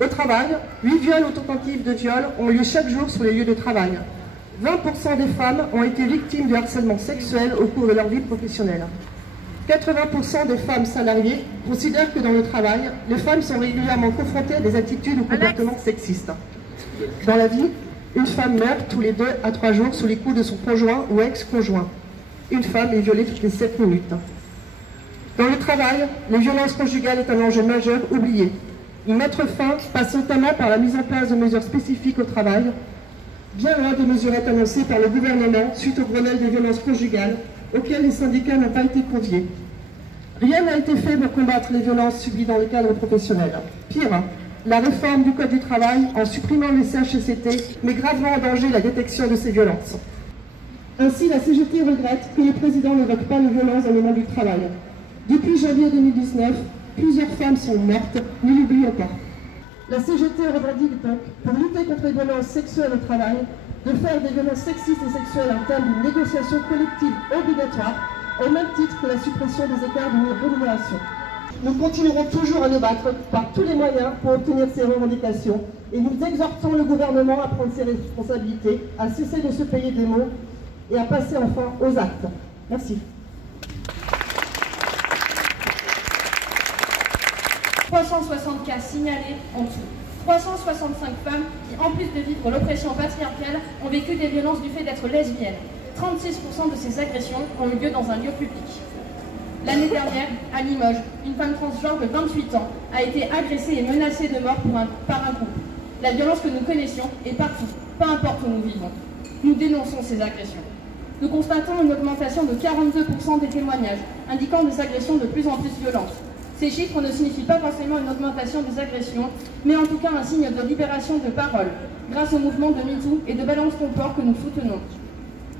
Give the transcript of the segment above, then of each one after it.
Au travail, 8 viols ou tentatives de viol ont lieu chaque jour sur les lieux de travail. 20% des femmes ont été victimes de harcèlement sexuel au cours de leur vie professionnelle. 80% des femmes salariées considèrent que dans le travail, les femmes sont régulièrement confrontées à des attitudes ou comportements sexistes. Dans la vie, une femme meurt tous les 2 à 3 jours sous les coups de son conjoint ou ex-conjoint. Une femme est violée toutes les 7 minutes. Dans le travail, les violences conjugales est un enjeu majeur oublié. Y mettre fin passe notamment par la mise en place de mesures spécifiques au travail, bien loin des mesurettes annoncées par le gouvernement suite au Grenelle des violences conjugales, auxquelles les syndicats n'ont pas été conviés. Rien n'a été fait pour combattre les violences subies dans le cadre professionnel. Pire, la réforme du Code du travail, en supprimant les CHSCT, met gravement en danger la détection de ces violences. Ainsi, la CGT regrette que le président n'évoque pas les violences dans le monde du travail. Depuis janvier 2019, plusieurs femmes sont mortes, ne l'oublions pas. La CGT revendique donc, pour lutter contre les violences sexuelles au travail, de faire des violences sexistes et sexuelles un terme d'une négociation collective obligatoire, au même titre que la suppression des écarts de rémunération. Nous continuerons toujours à nous battre par tous les moyens pour obtenir ces revendications et nous exhortons le gouvernement à prendre ses responsabilités, à cesser de se payer des mots et à passer enfin aux actes. Merci. 360 cas signalés en tout. 365 femmes qui, en plus de vivre l'oppression patriarcale, ont vécu des violences du fait d'être lesbiennes. 36% de ces agressions ont eu lieu dans un lieu public. L'année dernière, à Limoges, une femme transgenre de 28 ans a été agressée et menacée de mort par un couple. La violence que nous connaissions est partout, peu importe où nous vivons. Nous dénonçons ces agressions. Nous constatons une augmentation de 42% des témoignages, indiquant des agressions de plus en plus violentes. Ces chiffres ne signifient pas forcément une augmentation des agressions, mais en tout cas un signe de libération de parole, grâce au mouvement de MeToo et de Balance ton port que nous soutenons.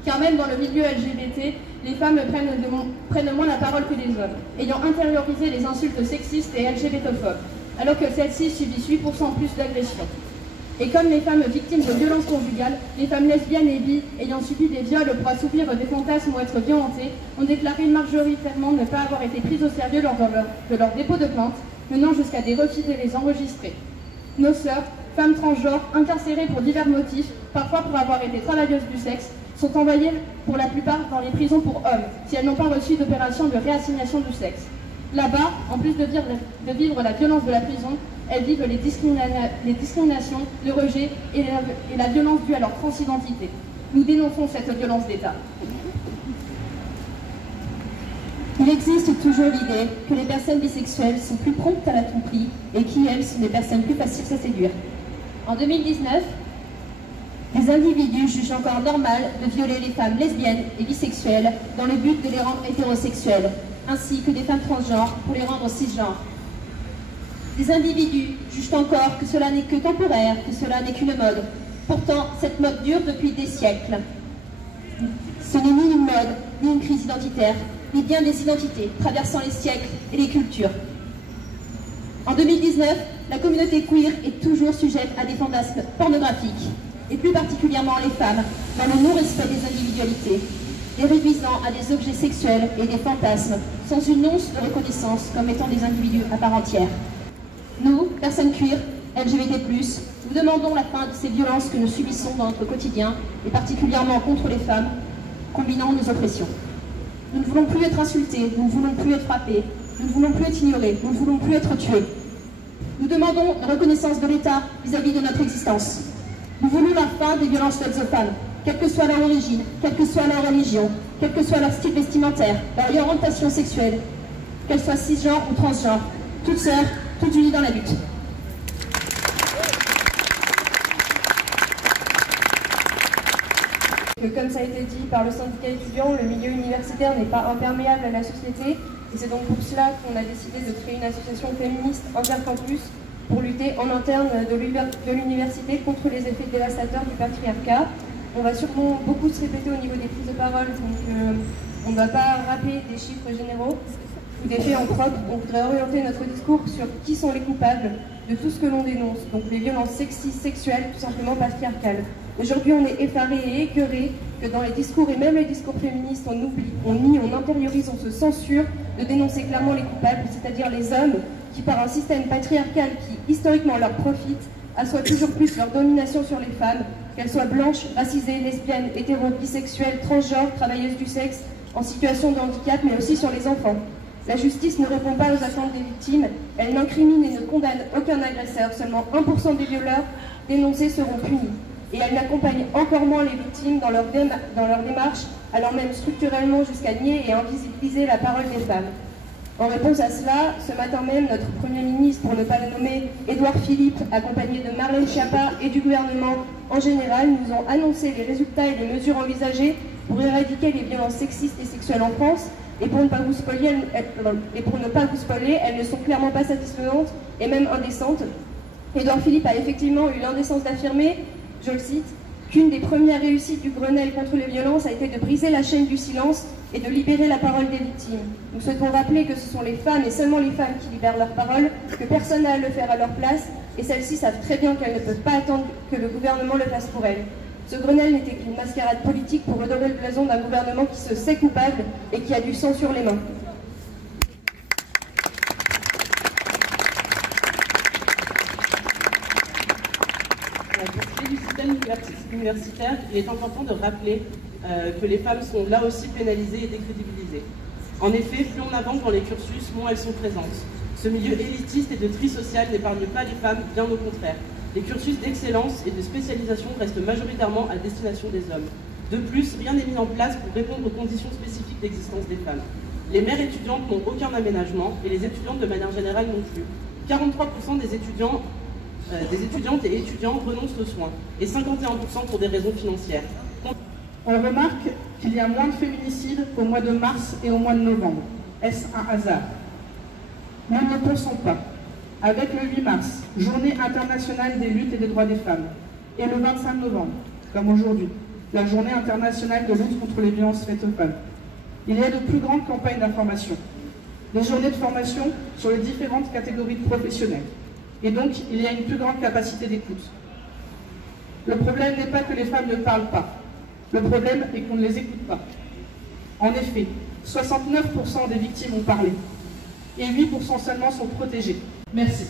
Car même dans le milieu LGBT, les femmes prennent moins la parole que les hommes, ayant intériorisé les insultes sexistes et LGBTophobes, alors que celles-ci subissent 8% plus d'agressions. Et comme les femmes victimes de violences conjugales, les femmes lesbiennes et bi ayant subi des viols pour assouvir des fantasmes ou être violentées ont déclaré majoritairement ne pas avoir été prises au sérieux lors de leur dépôt de plainte, menant jusqu'à des refus de les enregistrer. Nos sœurs, femmes transgenres, incarcérées pour divers motifs, parfois pour avoir été travailleuses du sexe, sont envoyées pour la plupart dans les prisons pour hommes, si elles n'ont pas reçu d'opération de réassignation du sexe. Là-bas, en plus de vivre la violence de la prison, elles vivent les discriminations, le rejet et la violence due à leur transidentité. Nous dénonçons cette violence d'État. Il existe toujours l'idée que les personnes bisexuelles sont plus promptes à la tromperie et qui, elles, sont des personnes plus faciles à séduire. En 2019, des individus jugent encore normal de violer les femmes lesbiennes et bisexuelles dans le but de les rendre hétérosexuelles, ainsi que des femmes transgenres pour les rendre cisgenres. Des individus jugent encore que cela n'est que temporaire, que cela n'est qu'une mode. Pourtant, cette mode dure depuis des siècles. Ce n'est ni une mode, ni une crise identitaire, mais bien des identités traversant les siècles et les cultures. En 2019, la communauté queer est toujours sujette à des fantasmes pornographiques, et plus particulièrement les femmes, dans le non-respect des individualités, les réduisant à des objets sexuels et des fantasmes, sans une once de reconnaissance comme étant des individus à part entière. Nous, personnes queer, LGBT+, nous demandons la fin de ces violences que nous subissons dans notre quotidien, et particulièrement contre les femmes, combinant nos oppressions. Nous ne voulons plus être insultés, nous ne voulons plus être frappés, nous ne voulons plus être ignorés, nous ne voulons plus être tués. Nous demandons la reconnaissance de l'État vis-à-vis de notre existence. Nous voulons la fin des violences faites aux femmes, quelle que soit leur origine, quelle que soit leur religion, quel que soit leur style vestimentaire, leur orientation sexuelle, qu'elles soient cisgenres ou transgenres, toutes sœurs, toutes unies dans la lutte. Comme ça a été dit par le syndicat étudiant, le milieu universitaire n'est pas imperméable à la société et c'est donc pour cela qu'on a décidé de créer une association féministe intercampus pour lutter en interne de l'université contre les effets dévastateurs du patriarcat. On va sûrement beaucoup se répéter au niveau des prises de parole, donc on ne va pas rappeler des chiffres généraux ou des faits en propre. On voudrait orienter notre discours sur qui sont les coupables de tout ce que l'on dénonce, donc les violences sexistes, sexuelles, tout simplement patriarcales. Aujourd'hui, on est effaré et écœuré que dans les discours, et même les discours féministes, on oublie, on nie, on intériorise, on se censure de dénoncer clairement les coupables, c'est-à-dire les hommes qui, par un système patriarcal qui historiquement leur profite, assoit toujours plus leur domination sur les femmes, qu'elles soient blanches, racisées, lesbiennes, hétéro, bisexuelles, transgenres, travailleuses du sexe, en situation de handicap, mais aussi sur les enfants. La justice ne répond pas aux attentes des victimes, elle n'incrimine et ne condamne aucun agresseur, seulement 1% des violeurs dénoncés seront punis. Et elle n'accompagne encore moins les victimes dans leur démarche, allant même structurellement jusqu'à nier et invisibiliser la parole des femmes. En réponse à cela, ce matin même, notre Premier ministre, pour ne pas le nommer, Édouard Philippe, accompagné de Marlène Schiappa et du gouvernement en général, nous ont annoncé les résultats et les mesures envisagées pour éradiquer les violences sexistes et sexuelles en France. Et pour ne pas vous spoiler, elles ne sont clairement pas satisfaisantes et même indécentes. Édouard Philippe a effectivement eu l'indécence d'affirmer, je le cite, qu'une des premières réussites du Grenelle contre les violences a été de briser la chaîne du silence et de libérer la parole des victimes. Nous souhaitons rappeler que ce sont les femmes et seulement les femmes qui libèrent leur parole, que personne n'a à le faire à leur place, et celles-ci savent très bien qu'elles ne peuvent pas attendre que le gouvernement le fasse pour elles. Ce Grenelle n'était qu'une mascarade politique pour redorer le blason d'un gouvernement qui se sait coupable et qui a du sang sur les mains. Pour ce qui est du système universitaire, il est important de rappeler que les femmes sont là aussi pénalisées et décrédibilisées. En effet, plus on avance dans les cursus, moins elles sont présentes. Ce milieu élitiste et de tri social n'épargne pas les femmes, bien au contraire. Les cursus d'excellence et de spécialisation restent majoritairement à destination des hommes. De plus, rien n'est mis en place pour répondre aux conditions spécifiques d'existence des femmes. Les mères étudiantes n'ont aucun aménagement et les étudiantes de manière générale non plus. 43% des étudiantes et étudiants renoncent aux soins et 51% pour des raisons financières. On remarque qu'il y a moins de féminicides qu'au mois de mars et au mois de novembre. Est-ce un hasard? Nous ne le pensons pas. Avec le 8 mars, journée internationale des luttes et des droits des femmes, et le 25 novembre, comme aujourd'hui, la journée internationale de lutte contre les violences faites aux femmes, il y a de plus grandes campagnes d'information, des journées de formation sur les différentes catégories de professionnels, et donc il y a une plus grande capacité d'écoute. Le problème n'est pas que les femmes ne parlent pas, le problème est qu'on ne les écoute pas. En effet, 69% des victimes ont parlé, et 8% seulement sont protégées. Merci.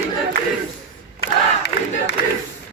In the